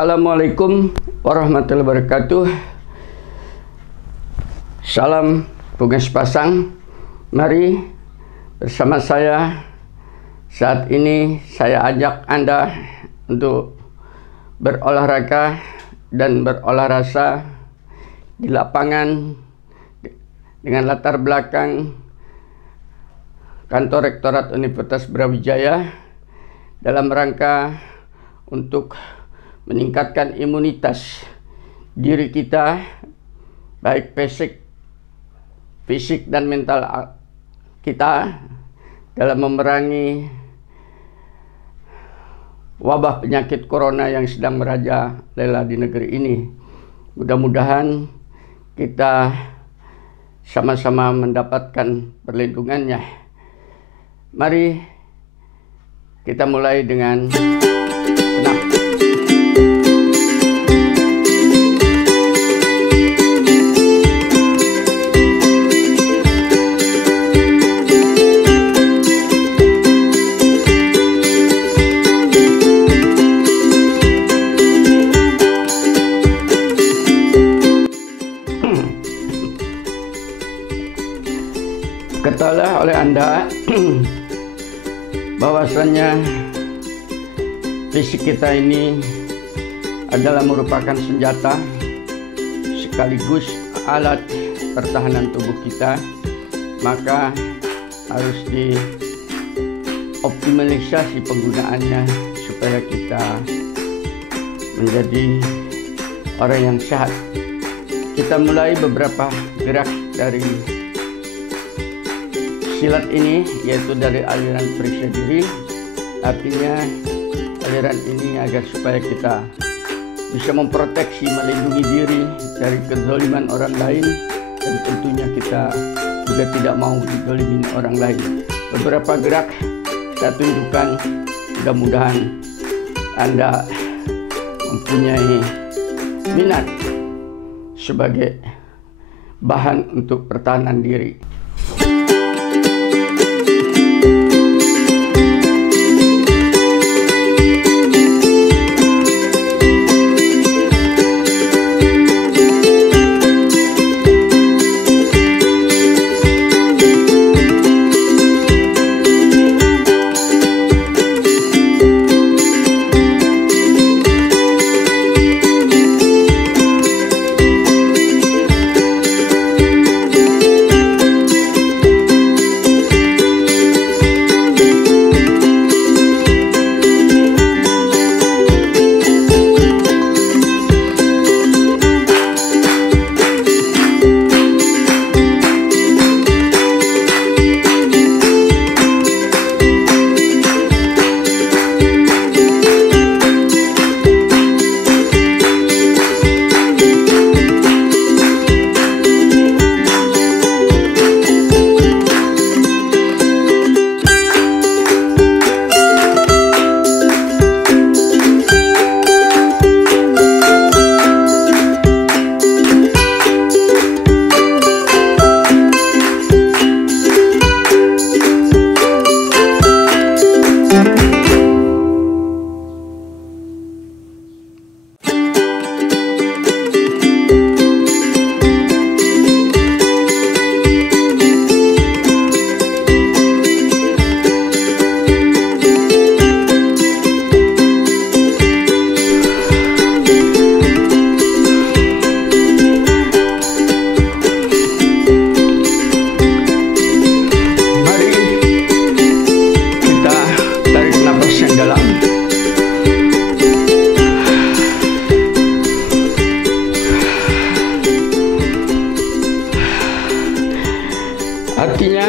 Assalamualaikum warahmatullahi wabarakatuh. Salam bunga sepasang. Mari bersama saya saat ini saya ajak Anda untuk berolahraga dan berolah rasa di lapangan dengan latar belakang kantor Rektorat Universitas Brawijaya dalam rangka untuk meningkatkan imunitas diri kita, baik fisik dan mental kita, dalam memerangi wabah penyakit corona yang sedang merajalela di negeri ini. Mudah-mudahan kita sama-sama mendapatkan perlindungannya. Mari kita mulai dengan senam. Ketahuilah oleh Anda bahwasannya fisik kita ini adalah merupakan senjata sekaligus alat pertahanan tubuh kita, maka harus dioptimalisasi penggunaannya supaya kita menjadi orang yang sehat. Kita mulai beberapa gerak dari silat ini, yaitu dari aliran periksa diri. Artinya aliran ini agar supaya kita bisa memproteksi, melindungi diri dari kezaliman orang lain, dan tentunya kita juga tidak mau dizalimi orang lain. Beberapa gerak saya tunjukkan, mudah-mudahan Anda mempunyai minat sebagai bahan untuk pertahanan diri. Artinya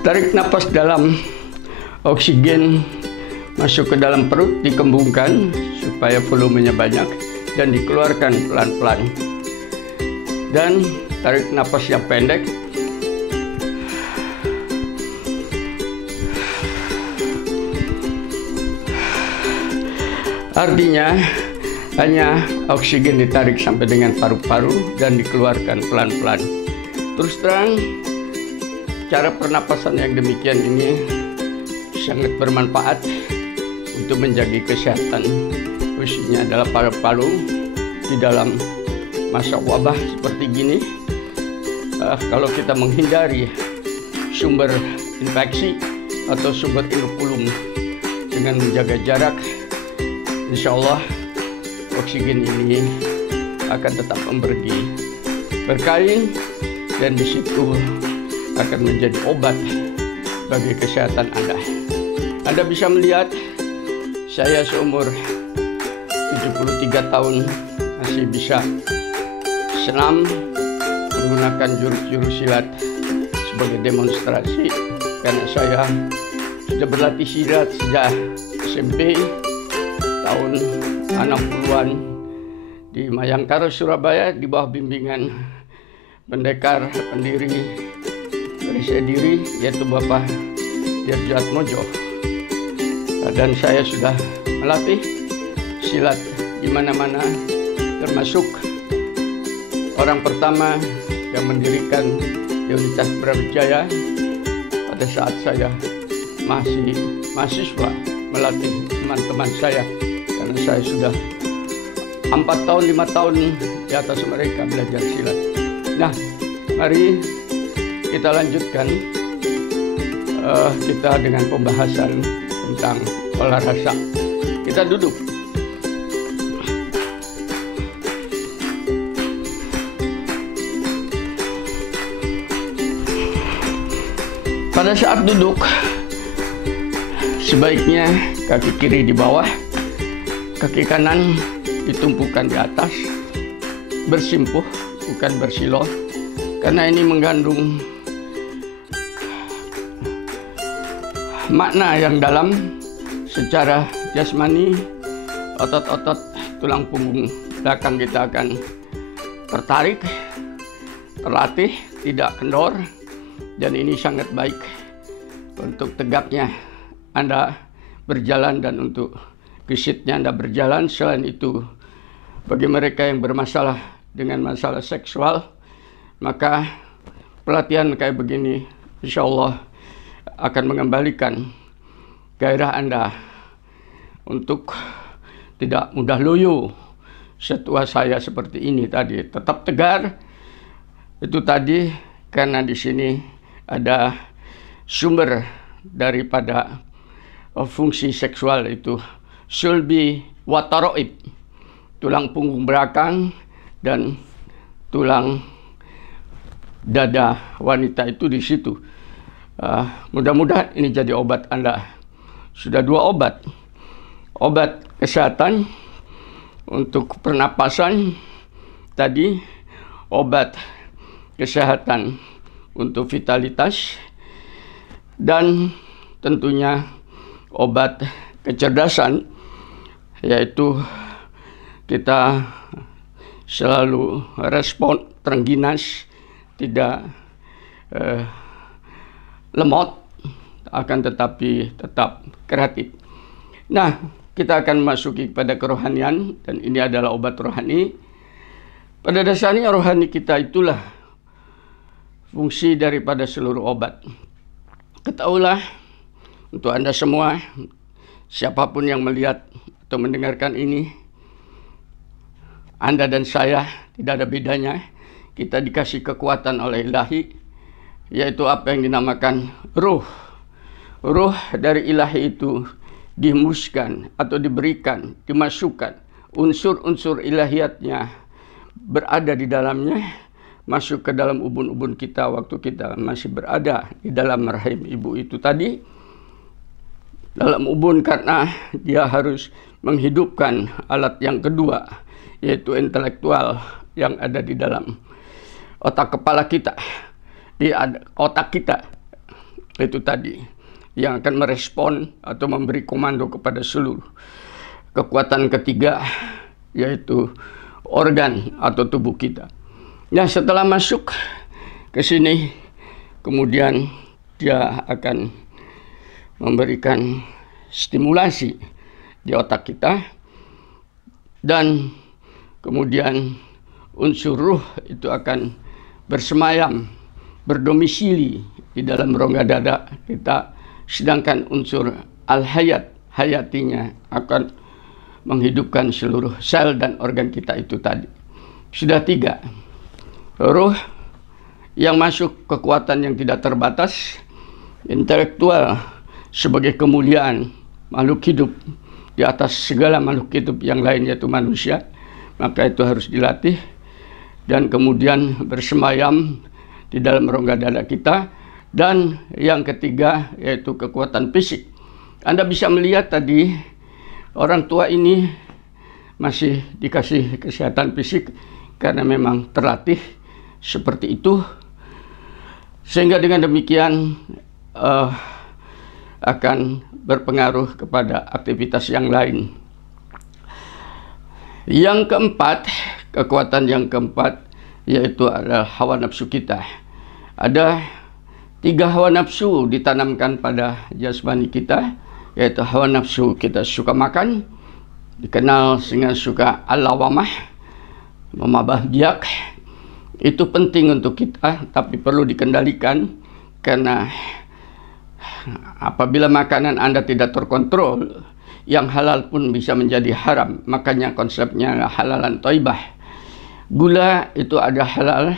tarik napas dalam, oksigen masuk ke dalam perut, dikembungkan supaya volumenya banyak, dan dikeluarkan pelan-pelan. Dan tarik napas yang pendek. Artinya hanya oksigen ditarik sampai dengan paru-paru dan dikeluarkan pelan-pelan. Terus terang, cara pernapasan yang demikian ini sangat bermanfaat untuk menjaga kesehatan, khususnya adalah paru-paru di dalam masa wabah seperti gini. Kalau kita menghindari sumber infeksi atau sumber inokulum dengan menjaga jarak, insya Allah oksigen ini akan tetap memberi berkain, dan di situ akan menjadi obat bagi kesehatan Anda. Anda bisa melihat saya seumur 73 tahun masih bisa senam menggunakan jurus-jurus silat sebagai demonstrasi, karena saya sudah berlatih silat sejak SMP tahun 60-an di Mayangkara, Surabaya, di bawah bimbingan pendekar pendiri Perisa Diri, yaitu Bapak Dirjatmojo. Dan saya sudah melatih silat di mana-mana, termasuk orang pertama yang mendirikan Universitas Brawijaya pada saat saya masih mahasiswa, melatih teman-teman saya, karena saya sudah 4 tahun 5 tahun di atas mereka belajar silat. Nah, mari kita lanjutkan kita dengan pembahasan tentang olah rasa. Kita duduk. Pada saat duduk, sebaiknya kaki kiri di bawah, kaki kanan ditumpukan di atas, bersimpuh bukan bersilo, karena ini mengandung makna yang dalam secara jasmani. Otot-otot tulang punggung belakang kita akan tertarik, terlatih, tidak kendor, dan ini sangat baik untuk tegaknya Anda berjalan dan untuk gesitnya Anda berjalan. Selain itu, bagi mereka yang bermasalah dengan masalah seksual, maka pelatihan kayak begini insya Allah akan mengembalikan gairah Anda untuk tidak mudah loyo. Setua saya seperti ini tadi, tetap tegar. Itu tadi karena di sini ada sumber daripada fungsi seksual, itu sulbi wataroib, tulang punggung belakang dan tulang dada wanita itu di situ. Mudah-mudahan ini jadi obat Anda. Sudah 2 obat. Obat kesehatan untuk pernapasan tadi, obat kesehatan untuk vitalitas, dan tentunya obat kecerdasan, yaitu kita selalu respon terengginas, tidak lemot, akan tetapi tetap kreatif. Nah, kita akan memasuki pada kerohanian, dan ini adalah obat rohani. Pada dasarnya rohani kita itulah fungsi daripada seluruh obat. Ketahuilah untuk Anda semua, siapapun yang melihat atau mendengarkan ini, Anda dan saya tidak ada bedanya. Kita dikasih kekuatan oleh Ilahi, yaitu apa yang dinamakan ruh. Ruh dari Ilahi itu dihembuskan atau diberikan, dimasukkan unsur-unsur ilahiyatnya berada di dalamnya, masuk ke dalam ubun-ubun kita waktu kita masih berada di dalam rahim ibu itu tadi. Dalam ubun, karena dia harus menghidupkan alat yang kedua, yaitu intelektual yang ada di dalam otak kepala kita, di otak kita itu tadi, yang akan merespon atau memberi komando kepada seluruh kekuatan ketiga, yaitu organ atau tubuh kita. Nah, setelah masuk ke sini, kemudian dia akan memberikan stimulasi di otak kita, dan kemudian unsur ruh itu akan bersemayam, berdomisili di dalam rongga dada kita, sedangkan unsur al-hayat, hayatinya akan menghidupkan seluruh sel dan organ kita itu tadi. Sudah 3. Ruh yang masuk kekuatan yang tidak terbatas, intelektual sebagai kemuliaan makhluk hidup di atas segala makhluk hidup yang lain yaitu manusia, maka itu harus dilatih. Dan kemudian bersemayam di dalam rongga dada kita. Dan yang ketiga yaitu kekuatan fisik. Anda bisa melihat tadi orang tua ini masih dikasih kesehatan fisik karena memang terlatih seperti itu. Sehingga dengan demikian akan berpengaruh kepada aktivitas yang lain. Yang keempat, kekuatan yang keempat yaitu adalah hawa nafsu kita. Ada 3 hawa nafsu ditanamkan pada jasmani kita, yaitu hawa nafsu kita suka makan, dikenal dengan suka al-lawamah, memabah biak. Itu penting untuk kita, tapi perlu dikendalikan karena apabila makanan Anda tidak terkontrol, yang halal pun bisa menjadi haram. Makanya konsepnya halalan thayyibah. Gula itu ada halal,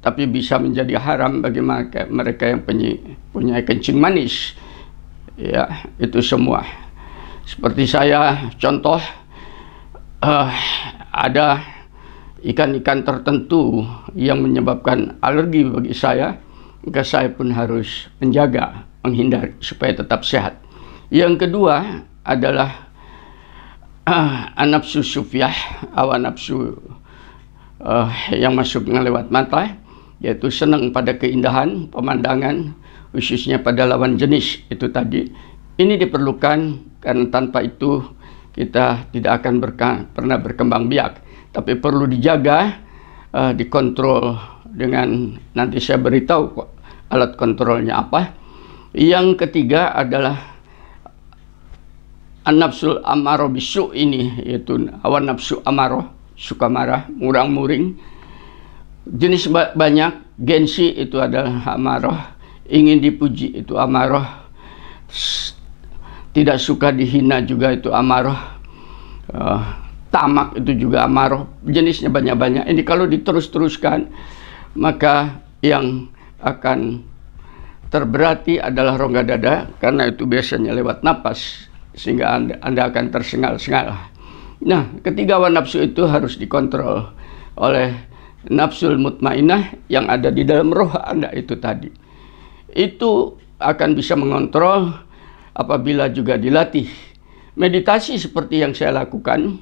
tapi bisa menjadi haram bagi mereka yang punya kencing manis. Ya, itu semua. Seperti saya, contoh, ada ikan-ikan tertentu yang menyebabkan alergi bagi saya, maka saya pun harus menjaga, menghindari supaya tetap sehat. Yang kedua adalah an-nafsu sufyah, hawa nafsu yang masuknya lewat mata, yaitu senang pada keindahan pemandangan, khususnya pada lawan jenis itu tadi. Ini diperlukan karena tanpa itu kita tidak akan pernah berkembang biak. Tapi perlu dijaga, dikontrol dengan, nanti saya beritahu alat kontrolnya apa. Yang ketiga adalah an-nafsul amaro bisu, ini yaitu hawa nafsu amaro, suka marah, murang-muring. Jenis banyak, gengsi itu adalah amarah, ingin dipuji itu amarah, tidak suka dihina juga itu amarah, tamak itu juga amarah. Jenisnya banyak-banyak. Ini kalau diterus-teruskan, maka yang akan terberati adalah rongga dada, karena itu biasanya lewat napas, sehingga Anda akan tersengal-sengal. Nah, ketiga hawa nafsu itu harus dikontrol oleh nafsul mutmainah yang ada di dalam roh Anda itu tadi. Itu akan bisa mengontrol apabila juga dilatih. Meditasi seperti yang saya lakukan,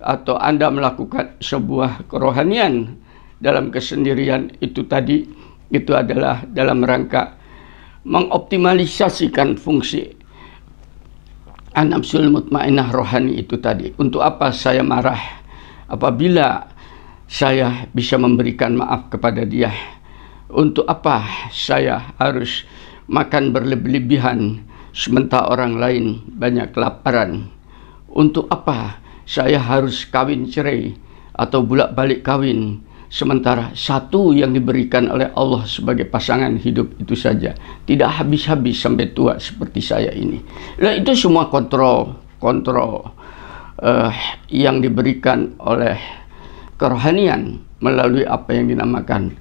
atau Anda melakukan sebuah kerohanian dalam kesendirian itu tadi, itu adalah dalam rangka mengoptimalisasikan fungsi an-nafsul mutmainah rohani itu tadi. Untuk apa saya marah? Apabila saya bisa memberikan maaf kepada dia. Untuk apa saya harus makan berlebih-lebihan sementara orang lain banyak kelaparan? Untuk apa saya harus kawin cerai atau bolak-balik kawin sementara satu yang diberikan oleh Allah sebagai pasangan hidup itu saja tidak habis-habis sampai tua seperti saya ini? Nah, itu semua kontrol yang diberikan oleh kerohanian melalui apa yang dinamakan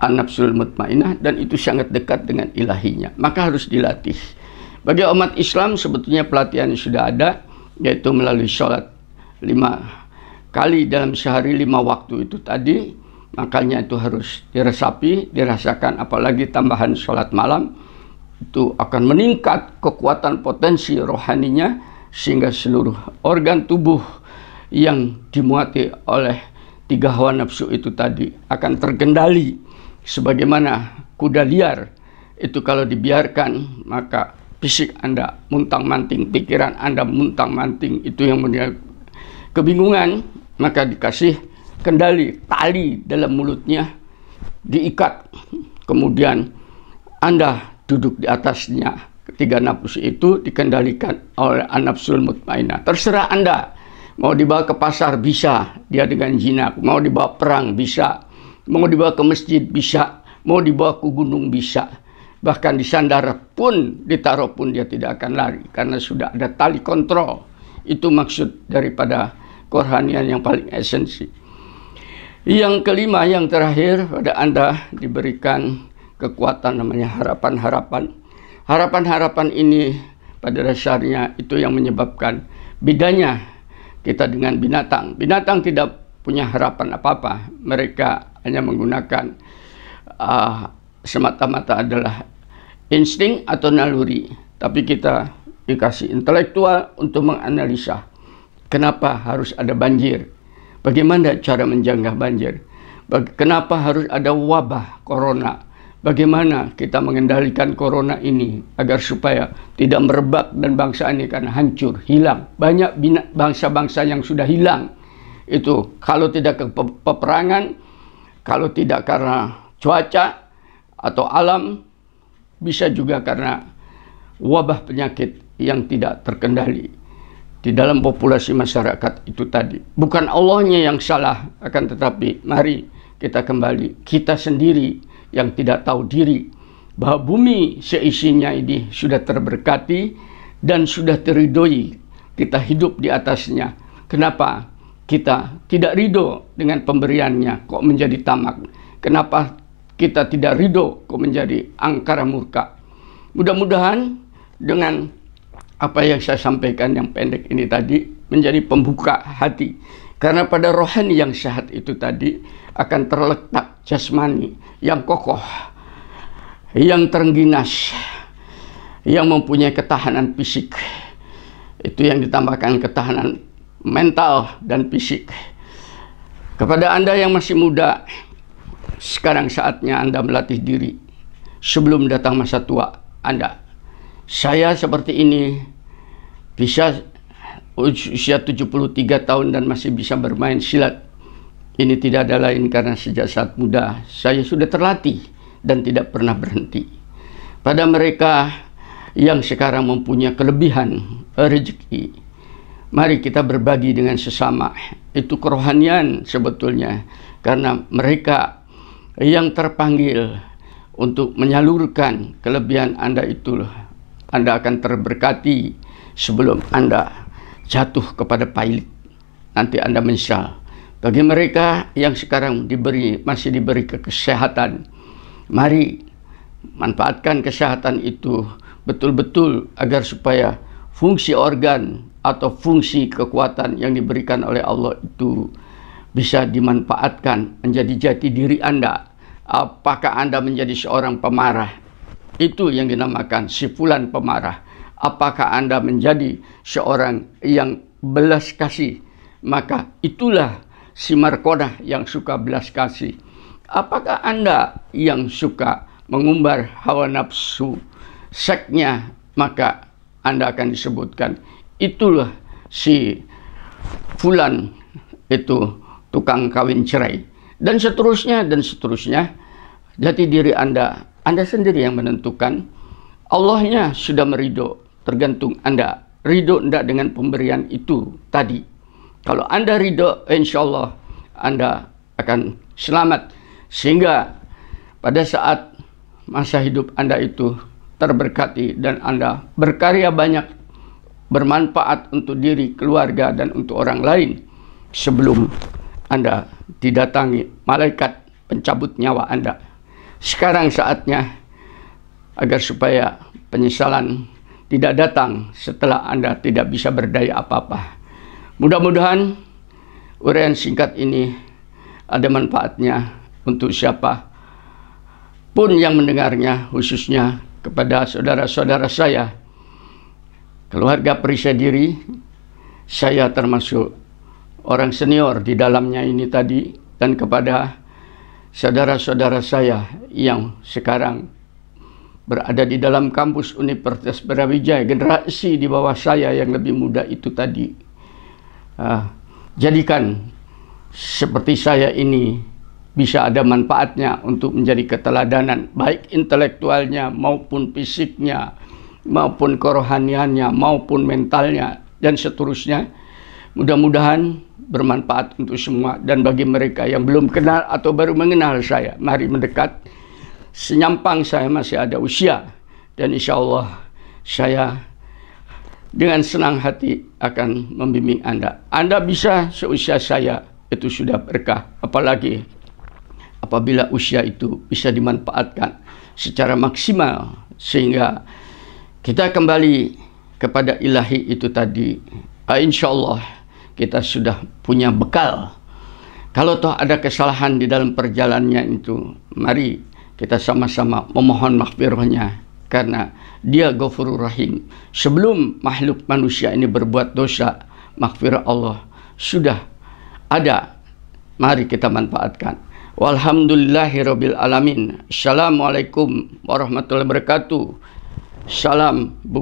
an-nafsul mutmainah, dan itu sangat dekat dengan ilahinya. Maka harus dilatih. Bagi umat Islam sebetulnya pelatihan sudah ada, yaitu melalui sholat 5 kali dalam sehari, 5 waktu itu tadi. Makanya itu harus diresapi, dirasakan, apalagi tambahan sholat malam. Itu akan meningkat kekuatan potensi rohaninya, sehingga seluruh organ tubuh yang dimuati oleh 3 hawa nafsu itu tadi akan terkendali. Sebagaimana kuda liar, itu kalau dibiarkan, maka fisik Anda muntang-manting, pikiran Anda muntang-manting, itu yang menyebabkan kebingungan. Maka dikasih kendali, tali dalam mulutnya, diikat, kemudian Anda duduk di atasnya. Ketiga nafsu itu dikendalikan oleh an-nafsul mutmainah. Terserah Anda, mau dibawa ke pasar bisa, dia dengan jinak. Mau dibawa perang bisa, mau dibawa ke masjid bisa, mau dibawa ke gunung bisa. Bahkan disandar pun, ditaruh pun dia tidak akan lari, karena sudah ada tali kontrol Itu maksud daripada kerohanian yang paling esensi. Yang kelima, yang terakhir, pada Anda diberikan kekuatan namanya harapan-harapan. Harapan-harapan ini pada dasarnya itu yang menyebabkan bedanya kita dengan binatang. Binatang tidak punya harapan apa-apa. Mereka hanya menggunakan semata-mata adalah insting atau naluri. Tapi kita dikasih intelektual untuk menganalisa. Kenapa harus ada banjir? Bagaimana cara menjaga banjir? Kenapa harus ada wabah corona? Bagaimana kita mengendalikan corona ini agar supaya tidak merebak dan bangsa ini kan hancur, hilang. Banyak bangsa-bangsa yang sudah hilang. Itu kalau tidak ke peperangan, kalau tidak karena cuaca atau alam, bisa juga karena wabah penyakit yang tidak terkendali di dalam populasi masyarakat itu tadi. Bukan Allahnya yang salah, akan tetapi mari kita kembali, kita sendiri yang tidak tahu diri bahwa bumi seisinya ini sudah terberkati dan sudah teridoi, kita hidup di atasnya. Kenapa kita tidak ridho dengan pemberiannya kok menjadi tamak? Kenapa kita tidak ridho kok menjadi angkara murka? Mudah-mudahan dengan apa yang saya sampaikan yang pendek ini tadi menjadi pembuka hati. Karena pada rohani yang sehat itu tadi akan terletak jasmani yang kokoh, yang terengginas, yang mempunyai ketahanan fisik. Itu yang ditambahkan ketahanan mental dan fisik. Kepada Anda yang masih muda, sekarang saatnya Anda melatih diri sebelum datang masa tua Anda. Saya seperti ini bisa usia 73 tahun dan masih bisa bermain silat. Ini tidak ada lain karena sejak saat muda saya sudah terlatih dan tidak pernah berhenti. Pada mereka yang sekarang mempunyai kelebihan rezeki, mari kita berbagi dengan sesama. Itu kerohanian sebetulnya, karena mereka yang terpanggil untuk menyalurkan kelebihan Anda itu, Anda akan terberkati sebelum Anda jatuh kepada pailit. Nanti Anda menyesal. Bagi mereka yang sekarang masih diberi kesehatan, mari manfaatkan kesehatan itu betul-betul agar supaya fungsi organ atau fungsi kekuatan yang diberikan oleh Allah itu bisa dimanfaatkan menjadi jati diri Anda. Apakah Anda menjadi seorang pemarah? Itu yang dinamakan si fulan pemarah. Apakah Anda menjadi seorang yang belas kasih? Maka itulah si Markodah yang suka belas kasih. Apakah Anda yang suka mengumbar hawa nafsu seksnya? Maka Anda akan disebutkan itulah si fulan itu tukang kawin cerai. Dan seterusnya dan seterusnya. Jati diri Anda sendiri yang menentukan. Allahnya sudah meridho, tergantung Anda. Ridho tidak dengan pemberian itu tadi. Kalau Anda ridho, insya Allah Anda akan selamat. Sehingga pada saat masa hidup Anda itu terberkati dan Anda berkarya banyak, bermanfaat untuk diri, keluarga, dan untuk orang lain. Sebelum Anda didatangi malaikat pencabut nyawa Anda. Sekarang saatnya agar supaya penyesalan tidak datang setelah Anda tidak bisa berdaya apa-apa. Mudah-mudahan uraian singkat ini ada manfaatnya untuk siapa pun yang mendengarnya, khususnya kepada saudara-saudara saya, keluarga perisai diri. Saya termasuk orang senior di dalamnya ini tadi, dan kepada saudara-saudara saya yang sekarang berada di dalam kampus Universitas Brawijaya, generasi di bawah saya yang lebih muda itu tadi. Jadikan seperti saya ini bisa ada manfaatnya untuk menjadi keteladanan, baik intelektualnya maupun fisiknya, maupun kerohaniannya, maupun mentalnya, dan seterusnya. Mudah-mudahan bermanfaat untuk semua. Dan bagi mereka yang belum kenal atau baru mengenal saya, mari mendekat. Senyampang saya masih ada usia, dan insya Allah saya dengan senang hati akan membimbing Anda. Anda bisa seusia saya, itu sudah berkah. Apalagi apabila usia itu bisa dimanfaatkan secara maksimal, sehingga kita kembali kepada ilahi itu tadi. Insya Allah kita sudah punya bekal. Kalau toh ada kesalahan di dalam perjalanannya itu, mari kita sama-sama memohon maghfirahnya, karena Dia Ghafurur Rahim. Sebelum makhluk manusia ini berbuat dosa, maghfirah Allah sudah ada. Mari kita manfaatkan. Walhamdulillahirabbil alamin. Assalamualaikum warahmatullahi wabarakatuh. Salam Bung